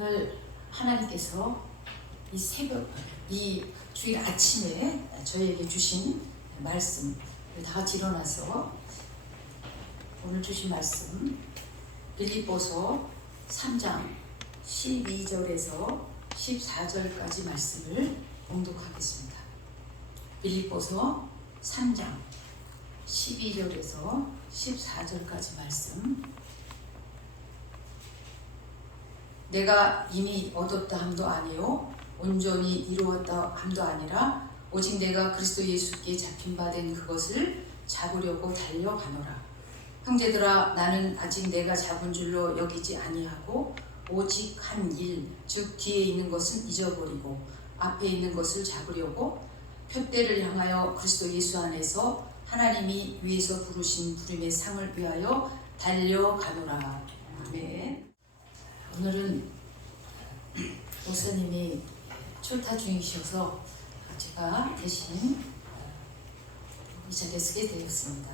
오늘 하나님께서 이 새벽, 이 주일 아침에 저에게 주신 말씀, 다 같이 일어나서 오늘 주신 말씀 빌립보서 3장 12절에서 14절까지 말씀을 봉독하겠습니다. 빌립보서 3장 12절에서 14절까지 말씀. 내가 이미 얻었다 함도 아니요 온전히 이루었다 함도 아니라 오직 내가 그리스도 예수께 잡힌 바 된 그것을 잡으려고 달려가노라. 형제들아, 나는 아직 내가 잡은 줄로 여기지 아니하고 오직 한 일, 즉 뒤에 있는 것은 잊어버리고 앞에 있는 것을 잡으려고 표대를 향하여 그리스도 예수 안에서 하나님이 위에서 부르신 부름의 상을 위하여 달려가노라. 아멘. 오늘은 목사님이 출타 중이셔서 제가 대신 이 자리에 서게 되었습니다.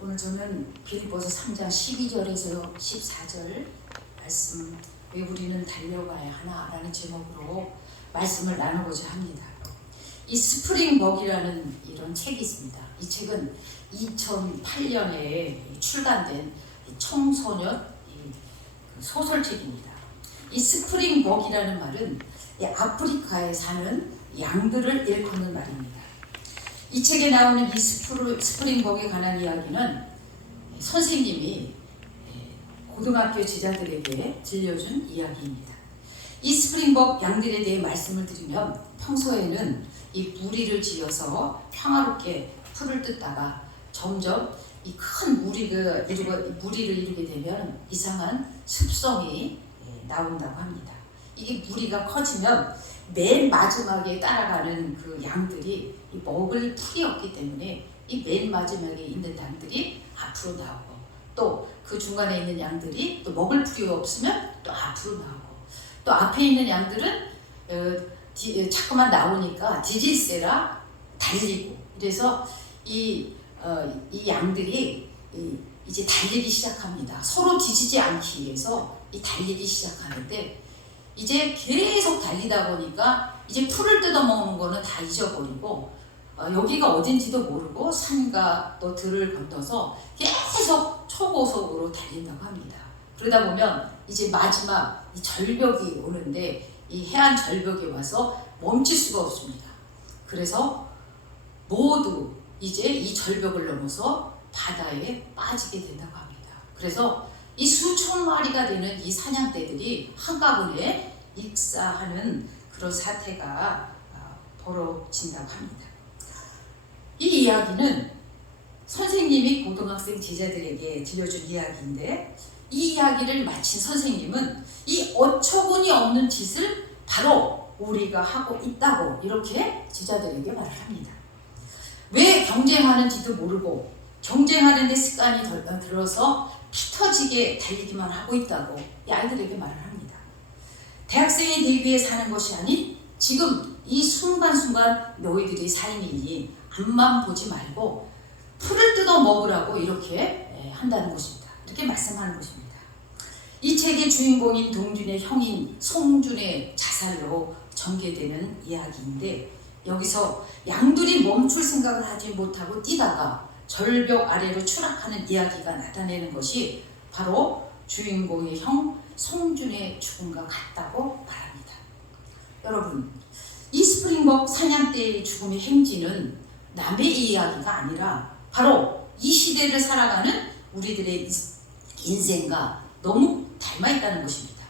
오늘 저는 빌립보서 3장 12절에서 14절 말씀, 왜 우리는 달려가야 하나라는 제목으로 말씀을 나누고자 합니다. 이 스프링벅이라는 이런 책이 있습니다. 이 책은 2008년에 출간된 청소년 소설책입니다. 이 스프링벅이라는 말은 아프리카에 사는 양들을 일컫는 말입니다. 이 책에 나오는 이 스프링벅에 관한 이야기는 선생님이 고등학교 제자들에게 들려준 이야기입니다. 이 스프링벅 양들에 대해 말씀을 드리면 평소에는 이 무리를 지어서 평화롭게 풀을 뜯다가 점점 이 큰 무리를 이루게 되면 이상한 습성이 나온다고 합니다. 이게 무리가 커지면 맨 마지막에 따라가는 그 양들이 먹을 풀이 없기 때문에 이 맨 마지막에 있는 양들이 앞으로 나오고 또 그 중간에 있는 양들이 또 먹을 풀이 없으면 또 앞으로 나오고 또 앞에 있는 양들은 자꾸만 나오니까 디질세라 달리고 이래서 이 양들이 이제 달리기 시작합니다. 서로 뒤지지 않기 위해서 달리기 시작하는데 이제 계속 달리다 보니까 이제 풀을 뜯어먹는 거는 다 잊어버리고 여기가 어딘지도 모르고 산과 또 들을 건너서 계속 초고속으로 달린다고 합니다. 그러다 보면 이제 마지막 이 절벽이 오는데 이 해안 절벽에 와서 멈출 수가 없습니다. 그래서 모두 이제 이 절벽을 넘어서 바다에 빠지게 된다고 합니다. 그래서 이 수천 마리가 되는 이 사냥대들이 한꺼번에 익사하는 그런 사태가 벌어진다고 합니다. 이 이야기는 선생님이 고등학생 제자들에게 들려준 이야기인데 이 이야기를 마친 선생님은 이 어처구니 없는 짓을 바로 우리가 하고 있다고 이렇게 제자들에게 말을 합니다. 왜 경쟁하는지도 모르고 경쟁하는 데 습관이 들어서 피 터지게 달리기만 하고 있다고 이 아이들에게 말을 합니다. 대학생이 되기 위해 사는 것이 아닌 지금 이 순간순간 너희들이 삶이니 앞만 보지 말고 풀을 뜯어 먹으라고 이렇게 한다는 것입니다. 이렇게 말씀하는 것입니다. 이 책의 주인공인 동준의 형인 송준의 자살로 전개되는 이야기인데 여기서 양들이 멈출 생각을 하지 못하고 뛰다가 절벽 아래로 추락하는 이야기가 나타내는 것이 바로 주인공의 형 송준의 죽음과 같다고 말합니다. 여러분, 이 스프링벅 사냥대의 죽음의 행진은 남의 이야기가 아니라 바로 이 시대를 살아가는 우리들의 인생과 너무 닮아 있다는 것입니다.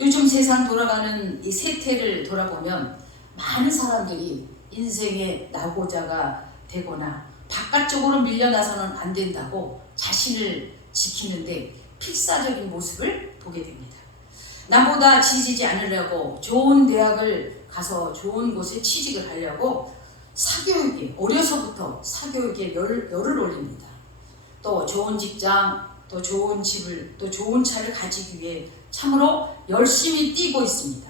요즘 세상 돌아가는 이 세태를 돌아보면 많은 사람들이 인생의 낙오자가 되거나 바깥쪽으로 밀려나서는 안 된다고 자신을 지키는데 필사적인 모습을 보게 됩니다. 나보다 지지지 않으려고 좋은 대학을 가서 좋은 곳에 취직을 하려고 사교육에 어려서부터 사교육에 열을 올립니다. 또 좋은 직장, 또 좋은 집을, 또 좋은 차를 가지기 위해 참으로 열심히 뛰고 있습니다.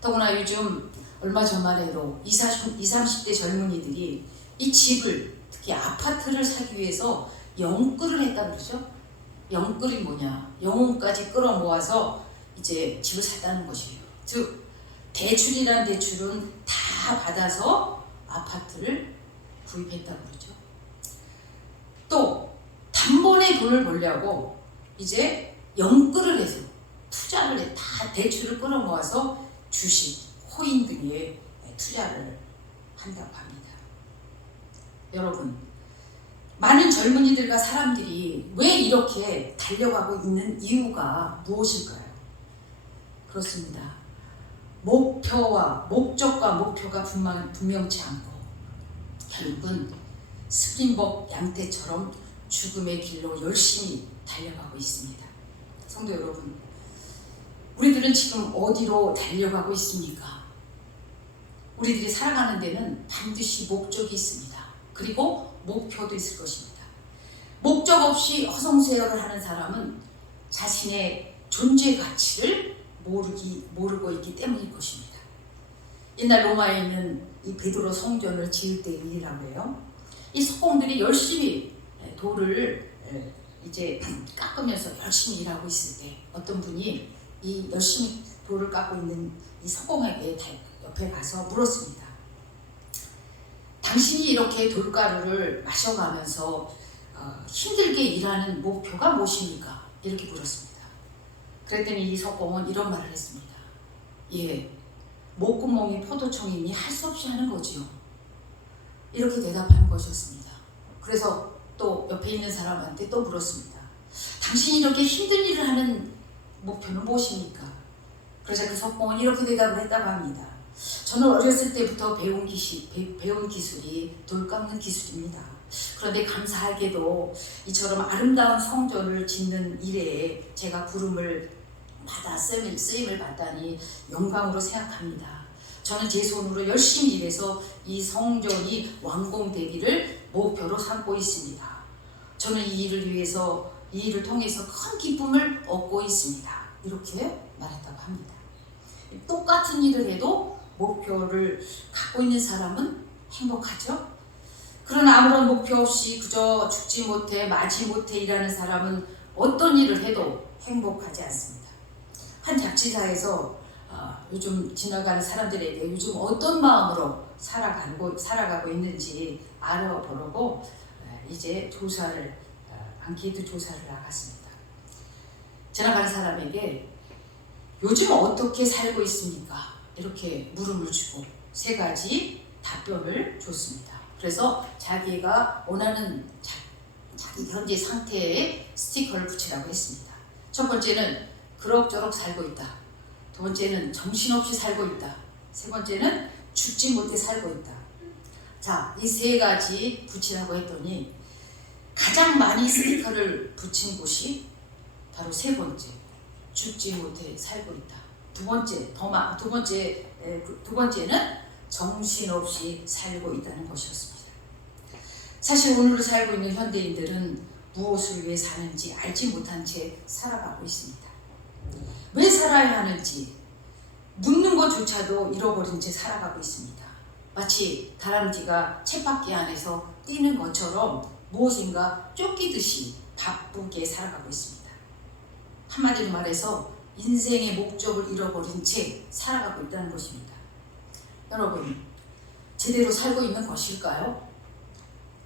더구나 요즘 얼마 전만 해도 20, 30대 젊은이들이 이 집을 특히 아파트를 사기 위해서 영끌을 했다 그러죠. 영끌이 뭐냐? 영혼까지 끌어모아서 이제 집을 샀다는 것이에요. 즉 대출이란 대출은 다 받아서 아파트를 구입했다고 그러죠. 또 단번에 돈을 벌려고 이제 영끌을 해서 투자를 해, 다 대출을 끌어모아서 주식, 코인 등에 투자를 한다고 합니다. 여러분, 많은 젊은이들과 사람들이 왜 이렇게 달려가고 있는 이유가 무엇일까요? 그렇습니다. 목적과 목표가 분명치 않고 결국은 스프링복 양떼처럼 죽음의 길로 열심히 달려가고 있습니다. 성도 여러분, 우리들은 지금 어디로 달려가고 있습니까? 우리들이 살아가는 데는 반드시 목적이 있습니다. 그리고 목표도 있을 것입니다. 목적 없이 허송세월을 하는 사람은 자신의 존재 가치를 모르고 있기 때문일 것입니다. 옛날 로마에 있는 이 베드로 성전을 지을 때 일이라고 해요. 이 석공들이 열심히 돌을 이제 깎으면서 열심히 일하고 있을 때 어떤 분이 이 열심히 돌을 깎고 있는 이 석공에게 옆에 가서 물었습니다. 당신이 이렇게 돌가루를 마셔가면서 힘들게 일하는 목표가 무엇입니까? 이렇게 물었습니다. 그랬더니 이 석공은 이런 말을 했습니다. 예, 목구멍이 포도청이니 할 수 없이 하는 거지요. 이렇게 대답하는 것이었습니다. 그래서 또 옆에 있는 사람한테 또 물었습니다. 당신이 이렇게 힘든 일을 하는 목표는 무엇입니까? 그래서 그 석공은 이렇게 대답을 했다고 합니다. 저는 어렸을 때부터 배운 기술이 돌 깎는 기술입니다. 그런데 감사하게도 이처럼 아름다운 성전을 짓는 일에 제가 부름을 받아 쓰임을 받다니 영광으로 생각합니다. 저는 제 손으로 열심히 일해서 이 성전이 완공되기를 목표로 삼고 있습니다. 저는 이 일을 통해서 큰 기쁨을 얻고 있습니다. 이렇게 말했다고 합니다. 똑같은 일을 해도 목표를 갖고 있는 사람은 행복하죠? 그러나 아무런 목표 없이 그저 죽지 못해 마지 못해 일하는 사람은 어떤 일을 해도 행복하지 않습니다. 한 자치사에서 요즘 지나가는 사람들에게 요즘 어떤 마음으로 살아가고 있는지 알아보려고 이제 안케이트 조사를 나갔습니다. 지나가는 사람에게 요즘 어떻게 살고 있습니까? 이렇게 물음을 주고 3가지 답변을 줬습니다. 그래서 자기가 원하는 자기 현재 상태에 스티커를 붙이라고 했습니다. 첫 번째는 그럭저럭 살고 있다. 두 번째는 정신없이 살고 있다. 세 번째는 죽지 못해 살고 있다. 자, 이 3가지 붙이라고 했더니 가장 많이 스티커를 붙인 곳이 바로 3번째, 죽지 못해 살고 있다. 두 번째는 정신없이 살고 있다는 것이었습니다. 사실 오늘 살고 있는 현대인들은 무엇을 위해 사는지 알지 못한 채 살아가고 있습니다. 왜 살아야 하는지 묻는 것조차도 잃어버린 채 살아가고 있습니다. 마치 다람쥐가 쳇바퀴 안에서 뛰는 것처럼 무엇인가 쫓기듯이 바쁘게 살아가고 있습니다. 한마디로 말해서 인생의 목적을 잃어버린 채 살아가고 있다는 것입니다. 여러분, 제대로 살고 있는 것일까요?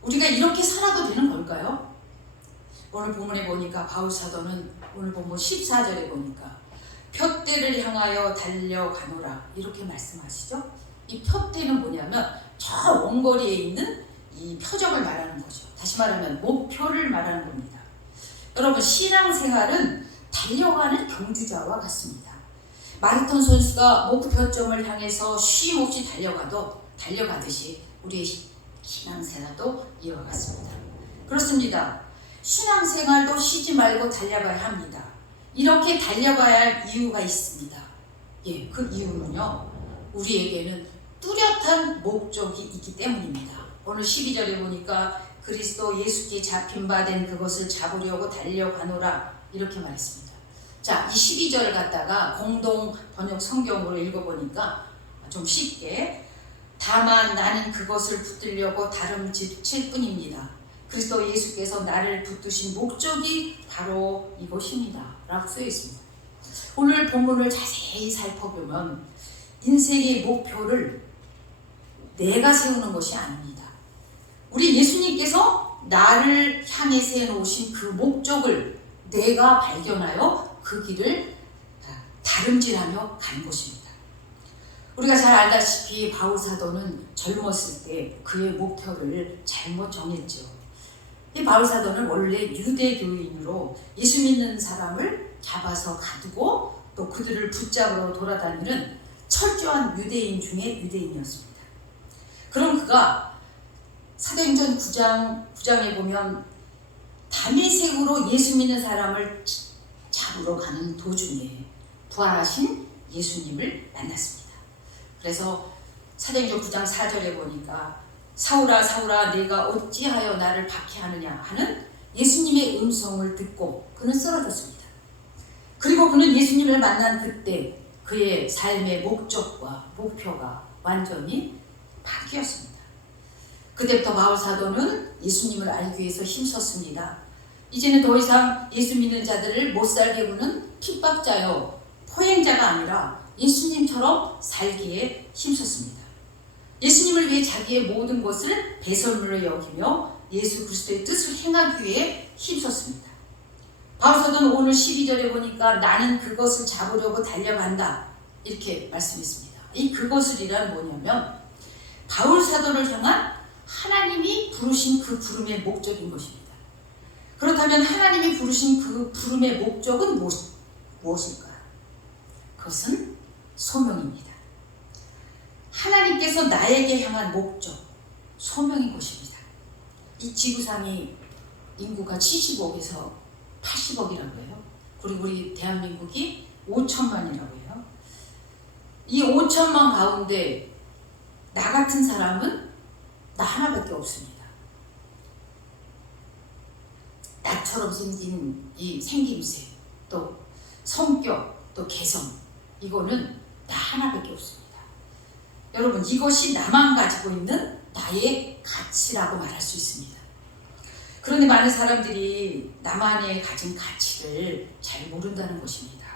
우리가 이렇게 살아도 되는 걸까요? 오늘 본문에 보니까 바울 사도는 오늘 본문 14절에 보니까 푯대를 향하여 달려가노라 이렇게 말씀하시죠. 이 푯대는 뭐냐면 저 원거리에 있는 이 표적을 말하는 거죠. 다시 말하면 목표를 말하는 겁니다. 여러분, 신앙생활은 달려가는 경주자와 같습니다. 마라톤 선수가 목표점을 향해서 쉼 없이 달려가듯이 우리의 신앙생활도 이와 같습니다. 그렇습니다. 신앙생활도 쉬지 말고 달려가야 합니다. 이렇게 달려가야 할 이유가 있습니다. 예, 그 이유는요, 우리에게는 뚜렷한 목적이 있기 때문입니다. 오늘 12절에 보니까 그리스도 예수께 잡힌 바 된 그것을 잡으려고 달려가노라 이렇게 말했습니다. 자, 이 12절을 갖다가 공동 번역 성경으로 읽어보니까 좀 쉽게 다만 나는 그것을 붙들려고 다름질 뿐입니다. 그리스도 예수께서 나를 붙드신 목적이 바로 이것입니다. 라고 쓰여 있습니다. 오늘 본문을 자세히 살펴보면 인생의 목표를 내가 세우는 것이 아닙니다. 우리 예수님께서 나를 향해 세워놓으신 그 목적을 내가 발견하여 그 길을 다름질하며 간 것입니다. 우리가 잘 알다시피 바울 사도는 젊었을 때 그의 목표를 잘못 정했죠. 이 바울 사도는 원래 유대교인으로 예수 믿는 사람을 잡아서 가두고 또 그들을 붙잡으러 돌아다니는 철저한 유대인 중에 유대인이었습니다. 그럼 그가 사도행전 9장에 보면 다메섹으로 예수 믿는 사람을 잡으러 가는 도중에 부활하신 예수님을 만났습니다. 그래서 사도행전 9장 4절에 보니까 사울아 사울아 내가 어찌하여 나를 박해하느냐 하는 예수님의 음성을 듣고 그는 쓰러졌습니다. 그리고 그는 예수님을 만난 그때 그의 삶의 목적과 목표가 완전히 바뀌었습니다. 그때부터 바울 사도는 예수님을 알기 위해서 힘썼습니다. 이제는 더 이상 예수 믿는 자들을 못 살게 구는 핍박자요 포행자가 아니라 예수님처럼 살기에 힘썼습니다. 예수님을 위해 자기의 모든 것을 배설물로 여기며 예수 그리스도의 뜻을 행하기 위해 힘썼습니다. 바울 사도는 오늘 12절에 보니까 나는 그것을 잡으려고 달려간다 이렇게 말씀했습니다. 이 그것을이란 뭐냐면 바울 사도를 향한 하나님이 부르신 그 부름의 목적인 것입니다. 그렇다면 하나님이 부르신 그 부름의 목적은 무엇일까요? 그것은 소명입니다. 하나님께서 나에게 향한 목적, 소명인 것입니다. 이 지구상이 인구가 70억에서 80억이라고 해요. 그리고 우리 대한민국이 5천만이라고 해요. 이 5천만 가운데 나 같은 사람은 나 하나밖에 없습니다. 나처럼 생긴 이 생김새, 또 성격, 또 개성, 이거는 나 하나밖에 없습니다. 여러분, 이것이 나만 가지고 있는 나의 가치라고 말할 수 있습니다. 그런데 많은 사람들이 나만의 가진 가치를 잘 모른다는 것입니다.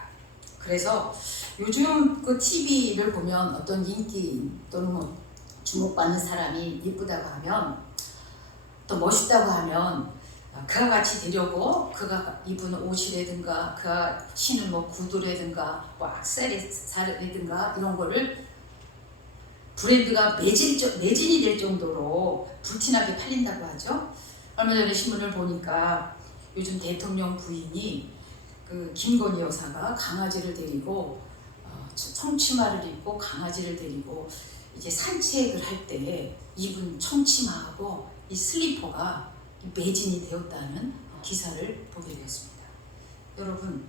그래서 요즘 그 TV를 보면 어떤 인기인 또는 뭐 주목받는 사람이 예쁘다고 하면 또 멋있다고 하면 그와 같이 되려고 그가 입은 옷이라든가 그가 신은 뭐 구두라든가 뭐 액세서리라든가 이런 거를 브랜드가 매진이 될 정도로 불티나게 팔린다고 하죠. 얼마 전에 신문을 보니까 요즘 대통령 부인이 그 김건희 여사가 강아지를 데리고 청치마를 입고 강아지를 데리고 이제 산책을 할 때 입은 청치마하고 이 슬리퍼가 매진이 되었다는 기사를 보게 되었습니다. 여러분,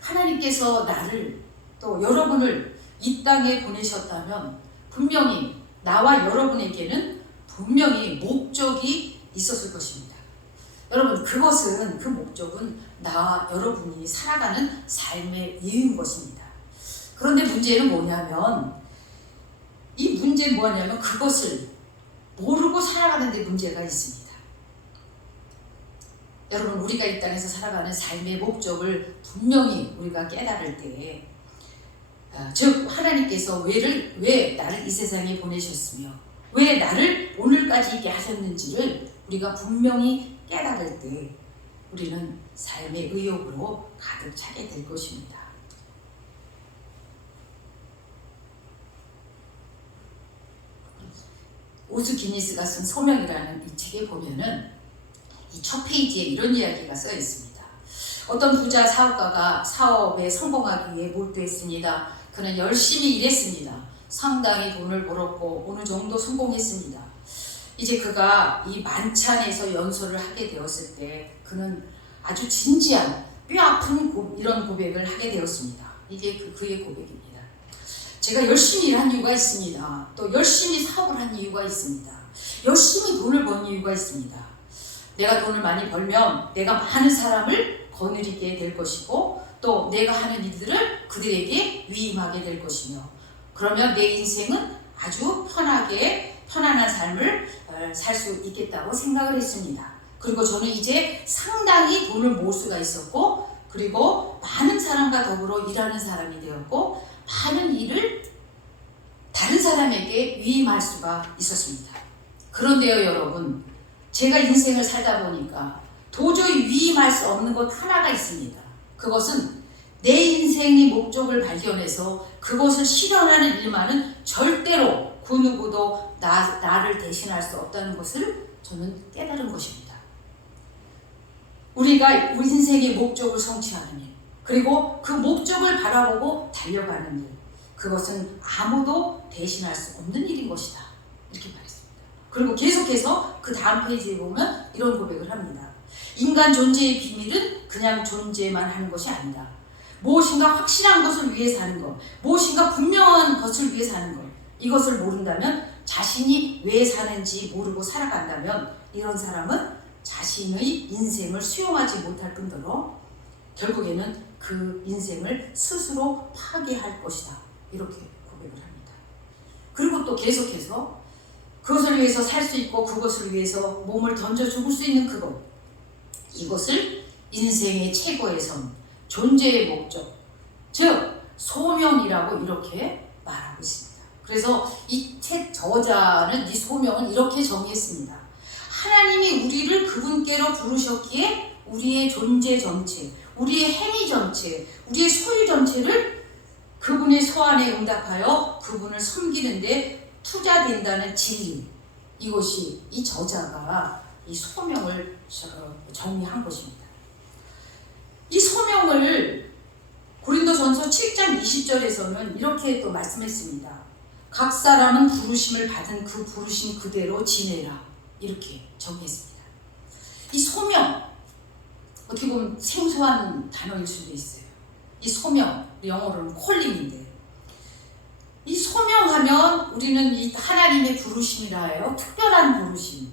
하나님께서 나를 또 여러분을 이 땅에 보내셨다면 분명히 나와 여러분에게는 분명히 목적이 있었을 것입니다. 여러분, 그 목적은 나와 여러분이 살아가는 삶의 이유인 것입니다. 그런데 문제는 뭐냐면 그것을 모르고 살아가는 데 문제가 있습니다. 여러분, 우리가 이 땅에서 살아가는 삶의 목적을 분명히 우리가 깨달을 때 즉 하나님께서 왜 나를 이 세상에 보내셨으며 왜 나를 오늘까지 있게 하셨는지를 우리가 분명히 깨달을 때 우리는 삶의 의욕으로 가득 차게 될 것입니다. 오즈 기니스가 쓴 소명이라는 이 책에 보면은 이 첫 페이지에 이런 이야기가 써 있습니다. 어떤 부자 사업가가 사업에 성공하기 위해 몰두했습니다. 그는 열심히 일했습니다. 상당히 돈을 벌었고 어느 정도 성공했습니다. 이제 그가 이 만찬에서 연설을 하게 되었을 때 그는 아주 진지한 뼈아픈 이런 고백을 하게 되었습니다. 이게 그의 고백입니다. 제가 열심히 일한 이유가 있습니다. 또 열심히 사업을 한 이유가 있습니다. 열심히 돈을 번 이유가 있습니다. 내가 돈을 많이 벌면 내가 많은 사람을 거느리게 될 것이고 또 내가 하는 일들을 그들에게 위임하게 될 것이며 그러면 내 인생은 아주 편안한 삶을 살 수 있겠다고 생각을 했습니다. 그리고 저는 이제 상당히 돈을 모을 수가 있었고 그리고 많은 사람과 더불어 일하는 사람이 되었고 많은 일을 다른 사람에게 위임할 수가 있었습니다. 그런데요 여러분, 제가 인생을 살다 보니까 도저히 위임할 수 없는 것 하나가 있습니다. 그것은 내 인생의 목적을 발견해서 그것을 실현하는 일만은 절대로 그 누구도 나를 대신할 수 없다는 것을 저는 깨달은 것입니다. 우리가 우리 인생의 목적을 성취하는 일, 그리고 그 목적을 바라보고 달려가는 일, 그것은 아무도 대신할 수 없는 일인 것이다. 이렇게 말했습니다. 그리고 계속해서 그 다음 페이지에 보면 이런 고백을 합니다. 인간 존재의 비밀은 그냥 존재만 하는 것이 아니다. 무엇인가 확실한 것을 위해 사는 것, 무엇인가 분명한 것을 위해 사는 것, 이것을 모른다면, 자신이 왜 사는지 모르고 살아간다면 이런 사람은 자신의 인생을 수용하지 못할 뿐더러 결국에는 그 인생을 스스로 파괴할 것이다. 이렇게 고백을 합니다. 그리고 또 계속해서 그것을 위해서 살 수 있고 그것을 위해서 몸을 던져 죽을 수 있는 그것, 이것을 인생의 최고의 선, 존재의 목적, 즉 소명이라고 이렇게 말하고 있습니다. 그래서 이 책 저자는 이 소명을 이렇게 정의했습니다. 하나님이 우리를 그분께로 부르셨기에 우리의 존재 전체, 우리의 행위 전체, 우리의 소유 전체를 그분의 소원에 응답하여 그분을 섬기는 데 투자된다는 진리, 이것이 이 저자가 이 소명을 정의한 것입니다. 이 소명을 고린도전서 7장 20절에서는 이렇게 또 말씀했습니다. 각 사람은 부르심을 받은 그 부르심 그대로 지내라. 이렇게 정의했습니다. 이 소명, 어떻게 보면 생소한 단어일 수도 있어요. 이 소명, 영어로는 콜링인데, 이 소명하면 우리는 이 하나님의 부르심이라 해요. 특별한 부르심.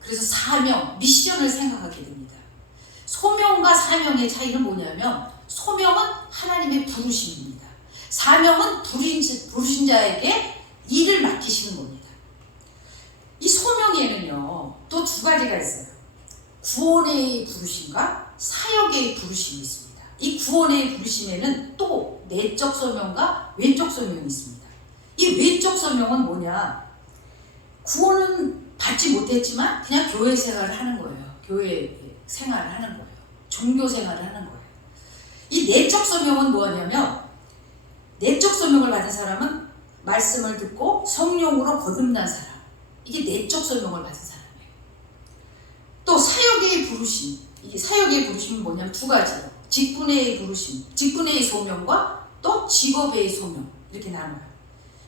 그래서 사명, 미션을 생각하게 됩니다. 소명과 사명의 차이는 뭐냐면, 소명은 하나님의 부르심입니다. 사명은 부르신 자에게 일을 맡기시는 겁니다. 이 소명에는요, 또 두 가지가 있어요. 구원의 부르심과 사역의 부르심이 있습니다. 이 구원의 부르심에는 또 내적 소명과 외적 소명이 있습니다. 이 외적 소명은 뭐냐? 구원은 받지 못했지만 그냥 교회 생활을 하는 거예요. 교회 생활을 하는 거예요. 종교 생활을 하는 거예요. 이 내적 소명은 뭐냐면, 내적 소명을 받은 사람은 말씀을 듣고 성령으로 거듭난 사람, 이게 내적 소명을 받은 사람이에요. 또 사역의 부르심, 이 사역의 부르심은 뭐냐면 두 가지예요. 직분의 부르심, 직분의 소명과 또 직업의 소명, 이렇게 나눠요.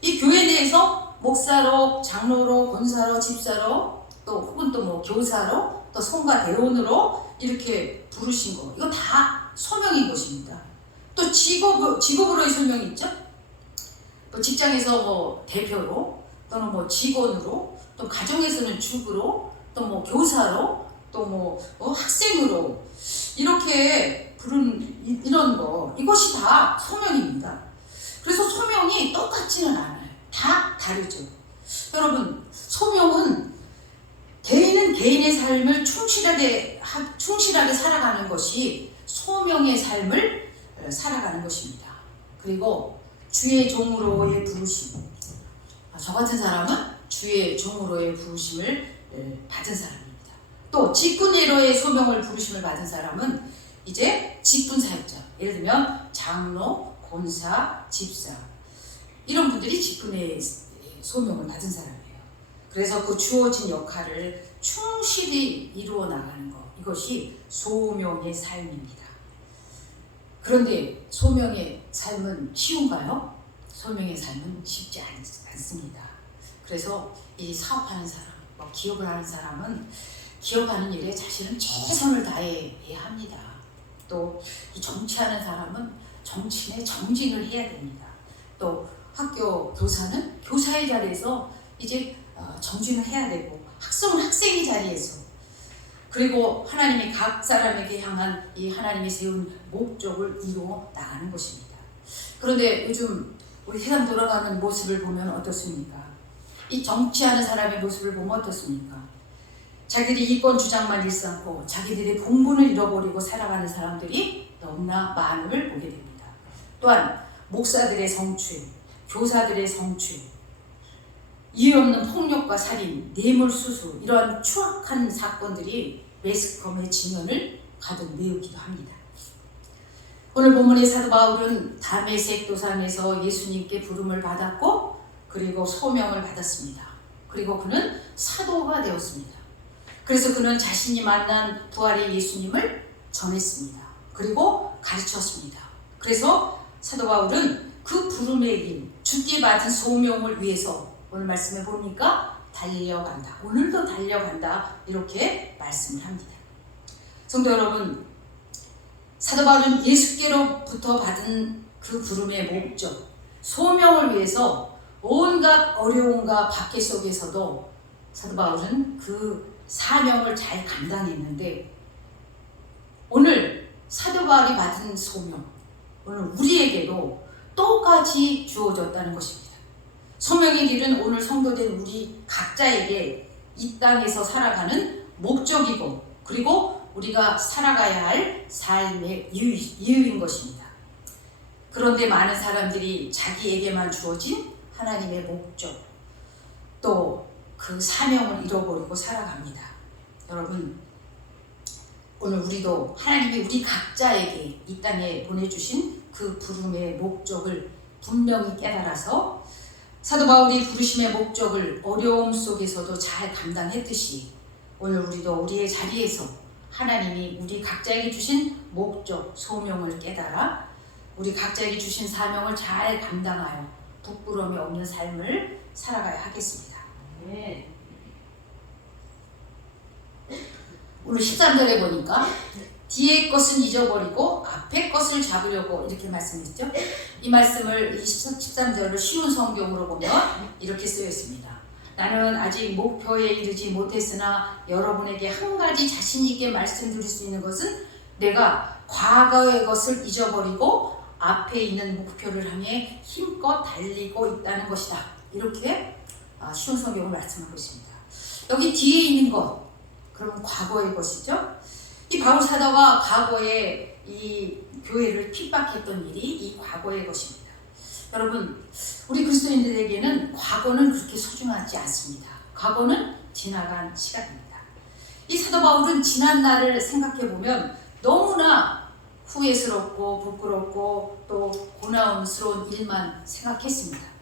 이 교회 내에서 목사로, 장로로, 권사로, 집사로, 또 혹은 또 뭐 교사로, 또 성가 대원으로 이렇게 부르신 거, 이거 다 소명인 것입니다. 또 직업으로의 소명이 있죠. 뭐 직장에서 뭐 대표로, 또는 뭐 직원으로, 또 가정에서는 주부로, 또 뭐 교사로, 또 뭐 학생으로, 이렇게 부르는 이런 거, 이것이 다 소명입니다. 그래서 소명이 똑같지는 않아요. 다 다르죠. 여러분, 소명은 개인은 개인의 삶을 충실하게 살아가는 것이 소명의 삶을 살아가는 것입니다. 그리고 주의 종으로의 부르심, 저 같은 사람은 주의 종으로의 부르심을 받은 사람입니다. 또 직분의로의 소명을 부르심을 받은 사람은 이제 직분 사역자, 예를 들면 장로, 권사, 집사, 이런 분들이 직분의 소명을 받은 사람이에요. 그래서 그 주어진 역할을 충실히 이루어 나가는 것, 이것이 소명의 삶입니다. 그런데 소명의 삶은 쉬운가요? 소명의 삶은 쉽지 않습니다. 그래서 이 사업하는 사람, 기업을 하는 사람은 기업하는 일에 자신은 최선을 다해야 합니다. 또 이 정치하는 사람은 정치에 정진을 해야 됩니다. 또 학교 교사는 교사의 자리에서 이제 정진을 해야 되고, 학생은 학생의 자리에서, 그리고 하나님이 각 사람에게 향한 이 하나님이 세운 목적을 이루어 나가는 것입니다. 그런데 요즘 우리 세상 돌아가는 모습을 보면 어떻습니까? 이 정치하는 사람의 모습을 보면 어떻습니까? 자기들이 이권 주장만 일삼고 자기들의 본분을 잃어버리고 살아가는 사람들이 너무나 많음을 보게 됩니다. 또한 목사들의 성추행, 교사들의 성추행, 이유 없는 폭력과 살인, 뇌물수수 이러한 추악한 사건들이 매스컴의 지면을 가득 메우기도 합니다. 오늘 본문의 사도 바울은 다메섹 도상에서 예수님께 부름을 받았고 그리고 소명을 받았습니다. 그리고 그는 사도가 되었습니다. 그래서 그는 자신이 만난 부활의 예수님을 전했습니다. 그리고 가르쳤습니다. 그래서 사도 바울은 그 부름의 길, 주께 받은 소명을 위해서 오늘 말씀해 보니까 달려간다. 오늘도 달려간다. 이렇게 말씀을 합니다. 성도 여러분, 사도 바울은 예수께로부터 받은 그 부름의 목적, 소명을 위해서 온갖 어려움과 박해 속에서도 사도 바울은 그 사명을 잘 감당했는데 오늘 사도 바울이 받은 소명, 오늘 우리에게도 똑같이 주어졌다는 것입니다. 소명의 길은 오늘 성도된 우리 각자에게 이 땅에서 살아가는 목적이고 그리고 우리가 살아가야 할 삶의 이유인 것입니다. 그런데 많은 사람들이 자기에게만 주어진 하나님의 목적, 또 그 사명을 잃어버리고 살아갑니다. 여러분, 오늘 우리도 하나님이 우리 각자에게 이 땅에 보내주신 그 부름의 목적을 분명히 깨달아서 사도 바울이 부르심의 목적을 어려움 속에서도 잘 감당했듯이 오늘 우리도 우리의 자리에서 하나님이 우리 각자에게 주신 목적, 소명을 깨달아 우리 각자에게 주신 사명을 잘 감당하여 부끄러움이 없는 삶을 살아가야 하겠습니다. 네. 오늘 13절에 보니까 뒤의 것은 잊어버리고 앞의 것을 잡으려고 이렇게 말씀했죠. 이 말씀을 13절을 쉬운 성경으로 보면 이렇게 쓰여 있습니다. 나는 아직 목표에 이르지 못했으나 여러분에게 한 가지 자신 있게 말씀드릴 수 있는 것은 내가 과거의 것을 잊어버리고 앞에 있는 목표를 향해 힘껏 달리고 있다는 것이다. 이렇게 쉬운 성경을 말씀하고 있습니다. 여기 뒤에 있는 것, 그러면 과거의 것이죠. 이 바울 사도가 과거에 이 교회를 핍박했던 일이 이 과거의 것입니다. 여러분, 우리 그리스도인들에게는 과거는 그렇게 소중하지 않습니다. 과거는 지나간 시간입니다. 이 사도 바울은 지난 날을 생각해 보면 너무나 후회스럽고 부끄럽고 또 고나움스러운 일만 생각했습니다.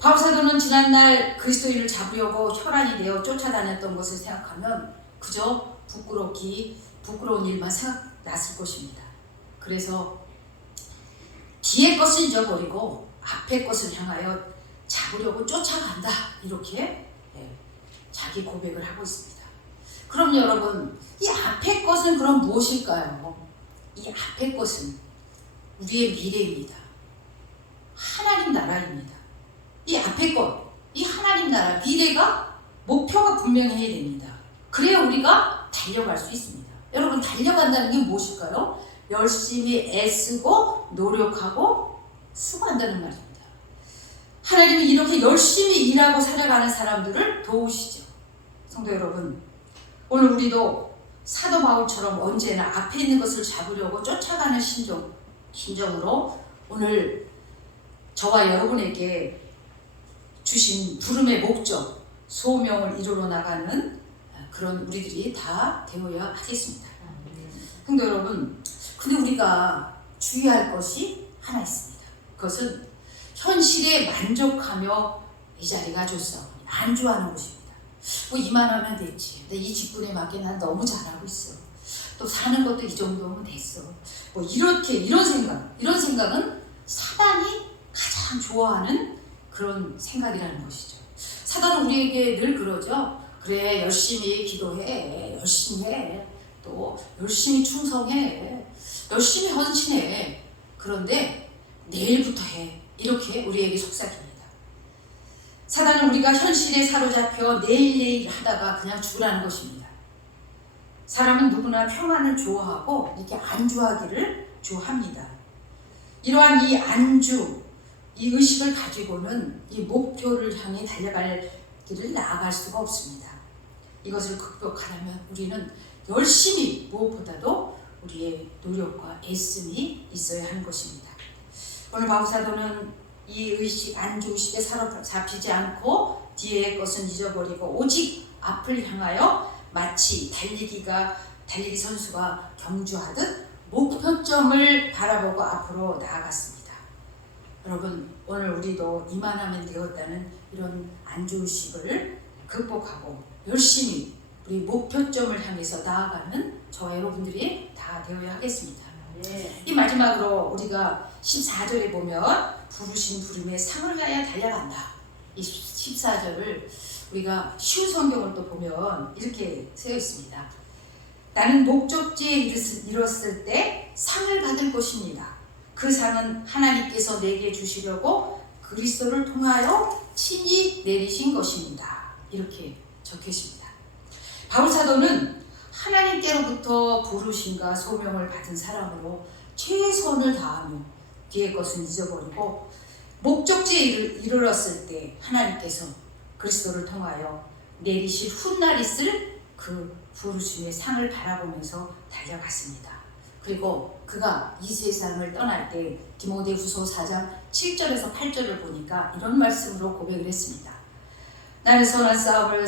바울 사도는 지난날 그리스도인을 잡으려고 혈안이 되어 쫓아다녔던 것을 생각하면 그저 부끄러운 일만 생각났을 것입니다. 그래서 뒤의 것을 잊어버리고 앞의 것을 향하여 잡으려고 쫓아간다. 이렇게 자기 고백을 하고 있습니다. 그럼 여러분, 이 앞의 것은 그럼 무엇일까요? 이 앞의 것은 우리의 미래입니다. 하나님 나라입니다. 이 앞의 것, 이 하나님 나라, 미래가 목표가 분명해야 됩니다. 그래야 우리가 달려갈 수 있습니다. 여러분, 달려간다는 게 무엇일까요? 열심히 애쓰고 노력하고 수고한다는 말입니다. 하나님이 이렇게 열심히 일하고 살아가는 사람들을 도우시죠. 성도 여러분, 오늘 우리도 사도 바울처럼 언제나 앞에 있는 것을 잡으려고 쫓아가는 심정으로 오늘 저와 여러분에게 주신 부름의 목적, 소명을 이루러 나가는 그런 우리들이 다 되어야 하겠습니다. 성도 여러분, 근데 우리가 주의할 것이 하나 있습니다. 그것은 현실에 만족하며 이 자리가 좋소, 안주하는 것입니다. 뭐 이만하면 됐지. 근데 이 직분에 맞게 난 너무 잘하고 있어. 또 사는 것도 이 정도면 됐어. 뭐 이런 생각은 사단이 가장 좋아하는 그런 생각이라는 것이죠. 사단은 우리에게 늘 그러죠. 그래, 열심히 기도해, 열심히 해, 또 열심히 충성해, 열심히 헌신해. 그런데 내일부터 해. 이렇게 우리에게 속삭입니다. 사단은 우리가 현실에 사로잡혀 내일 하다가 그냥 죽으라는 것입니다. 사람은 누구나 평안을 좋아하고 이렇게 안주하기를 좋아합니다. 이러한 이 안주, 이 의식을 가지고는 이 목표를 향해 달려갈 길을 나아갈 수가 없습니다. 이것을 극복하려면 우리는 열심히 무엇보다도 우리의 노력과 애씀이 있어야 하는 것입니다. 오늘 바울사도는 이 의식 안주의식에 사로잡히지 않고 뒤의 것은 잊어버리고 오직 앞을 향하여 마치 달리기 선수가 경주하듯 목표점을 바라보고 앞으로 나아갔습니다. 여러분, 오늘 우리도 이만하면 되었다는 이런 안주의식을 극복하고 열심히 우리 목표점을 향해서 나아가는 저와 여러분들이 다 되어야 하겠습니다. 이 마지막으로 우리가 14절에 보면 부르신 부름에 상을 가야 달려간다. 이 14절을 우리가 쉬운 성경을 또 보면 이렇게 쓰여 있습니다. 나는 목적지에 이르렀을 때 상을 받을 것입니다. 그 상은 하나님께서 내게 주시려고 그리스도를 통하여 친히 내리신 것입니다. 이렇게 적혀 있습니다. 바울사도는 하나님께로부터 부르심과 소명을 받은 사람으로 최선을 다하며 뒤의 것은 잊어버리고 목적지에 이르렀을 때 하나님께서 그리스도를 통하여 내리실 훗날 있을 그 부르심의 상을 바라보면서 달려갔습니다. 그리고 그가 이 세상을 떠날 때 디모데후서 4장 7절에서 8절을 보니까 이런 말씀으로 고백을 했습니다. 나는 선한 싸움을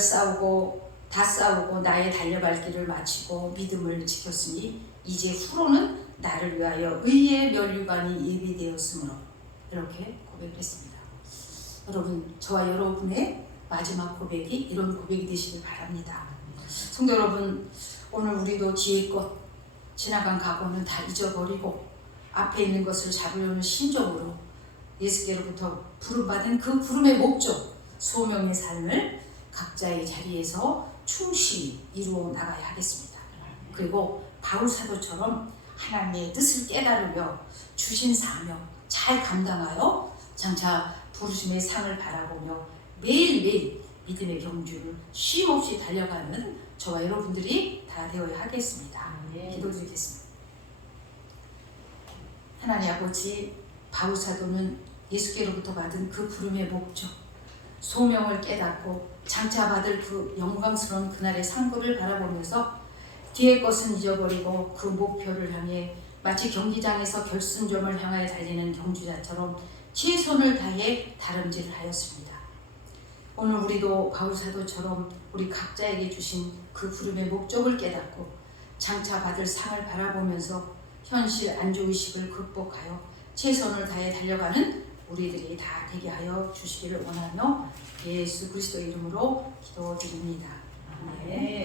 다 싸우고 나의 달려갈 길을 마치고 믿음을 지켰으니 이제 후로는 나를 위하여 의의 면류관이 예비되었으므로 이렇게 고백을 했습니다. 여러분, 저와 여러분의 마지막 고백이 이런 고백이 되시길 바랍니다. 성도 여러분, 오늘 우리도 뒤의 것, 지나간 과거는 다 잊어버리고 앞에 있는 것을 잡으려는 심정으로 예수께로부터 부름받은 그 부름의 목적, 소명의 삶을 각자의 자리에서 충실히 이루어 나가야 하겠습니다. 그리고 바울사도처럼 하나님의 뜻을 깨달으며 주신 사명 잘 감당하여 장차 부르심의 상을 바라보며 매일매일 믿음의 경주를 쉼없이 달려가는 저와 여러분들이 다 되어야 하겠습니다. 기도드리겠습니다. 하나님 아버지, 바울사도는 예수께로부터 받은 그 부름의 목적, 소명을 깨닫고 장차 받을 그 영광스러운 그날의 상급을 바라보면서 뒤의 것은 잊어버리고 그 목표를 향해 마치 경기장에서 결승점을 향하여 달리는 경주자처럼 최선을 다해 다름질을 하였습니다. 오늘 우리도 바울사도처럼 우리 각자에게 주신 그 부름의 목적을 깨닫고 장차 받을 상을 바라보면서 현실 안주의식을 극복하여 최선을 다해 달려가는 우리들이 다 되게 하여 주시기를 원하며 예수 그리스도의 이름으로 기도드립니다. 아멘.